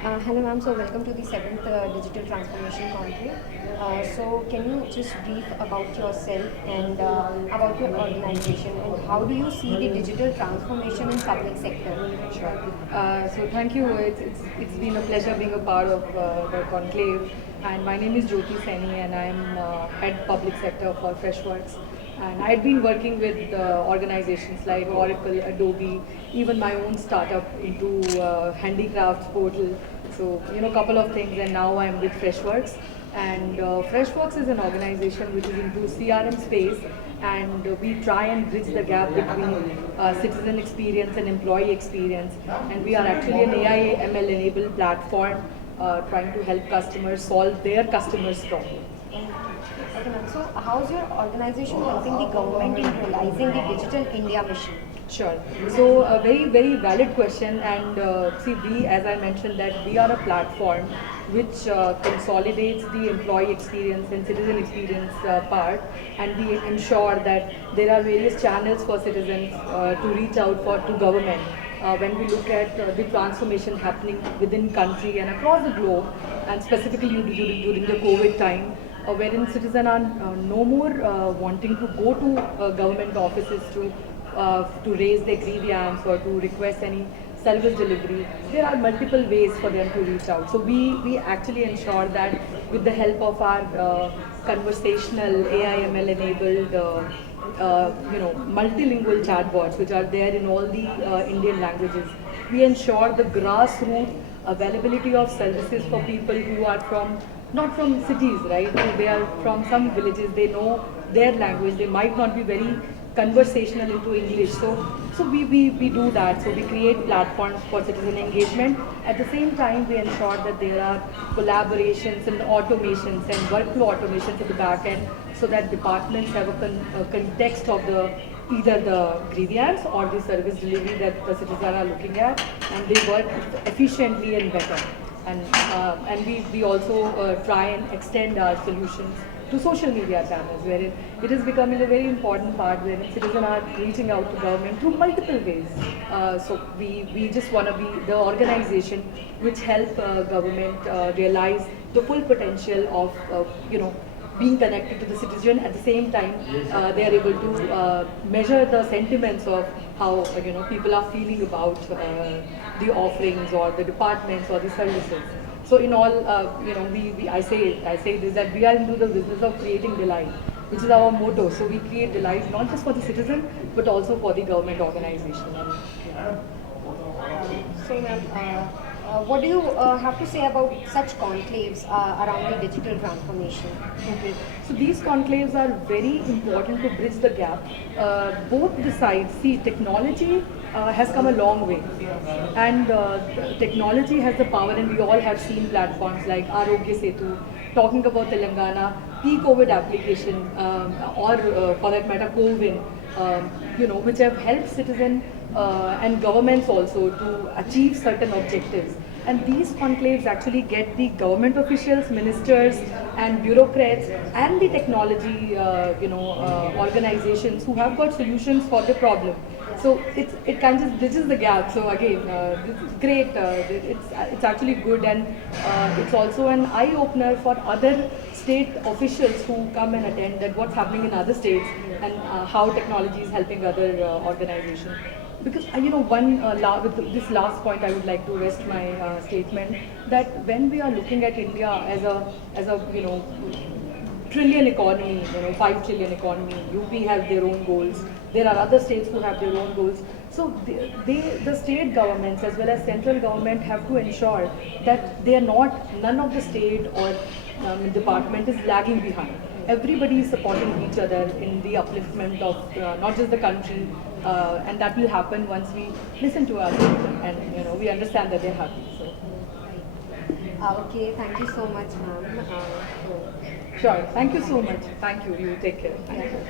Hello ma'am, so welcome to the 7th Digital Transformation Conclave. So can you just brief about yourself and about your organization and how do you see the digital transformation in public sector? Sure. So thank you. It's been a pleasure being a part of the conclave. And my name is Jyoti Saini, and I'm head public sector for Freshworks. And I'd been working with organizations like Oracle, Adobe, even my own startup into handicrafts portal. So a couple of things, and now I'm with Freshworks. And Freshworks is an organization which is into CRM space, and we try and bridge the gap between citizen experience and employee experience. And we are actually an AI ML enabled platform trying to help customers solve their customers' problems. Okay ma'am, so how is your organization helping the government in realizing the Digital India mission? Sure. So a very, very valid question. And see, as I mentioned, that we are a platform which consolidates the employee experience and citizen experience part, and we ensure that there are various channels for citizens to reach out to government. When we look at the transformation happening within country and across the globe, and specifically during the COVID time, wherein citizens are no more wanting to go to government offices to raise their grievance or to request any service delivery. There are multiple ways for them to reach out. So we actually ensure that with the help of our conversational AI/ML enabled multilingual chatbots, which are there in all the Indian languages, we ensure the grassroots availability of services for people who are not from cities, right? They are from some villages. They know their language. They might not be very conversational into English. So we do that. So we create platforms for citizen engagement. At the same time, we ensure that there are collaborations and automations and workflow automations at the back end, so that departments have a context of either the grievance or the service delivery that the citizens are looking at, and they work efficiently and better. And we also try and extend our solutions to social media channels, where it is becoming a very important part, where citizens are reaching out to government through multiple ways. So we just want to be the organization which help government realize the full potential of being connected to the citizen. At the same time, they are able to measure the sentiments of how people are feeling about the offerings or the departments or the services. So in all, I say this, that we are into the business of creating delight, which is our motto. So we create delight not just for the citizen but also for the government organization. So ma'am, what do you have to say about such conclaves around the digital transformation? Okay, so these conclaves are very important to bridge the gap. Both the sides, see, technology has come a long way, and technology has the power, and we all have seen platforms like Arogya Setu, talking about Telangana, pre-COVID application, or for that matter, COVID, which have helped citizens and governments also to achieve certain objectives. And these conclaves actually get the government officials, ministers, and bureaucrats, and the technology, organizations who have got solutions for the problem. So it kind of bridges the gap. So again, it's great. It's actually good, and it's also an eye opener for other state officials who come and attend, that what's happening in other states, and how technology is helping other organizations. Because with this last point, I would like to rest my statement, that when we are looking at India as a trillion economy, 5 trillion economy, UP has their own goals. There are other states who have their own goals. So the state governments as well as central government have to ensure that none of the state or department is lagging behind. Everybody is supporting each other in the upliftment of not just the country, and that will happen once we listen to our people, and we understand that they're happy. So. Okay, thank you so much, ma'am. Sure. Thank you so much. Thank you. You take care. Thank you.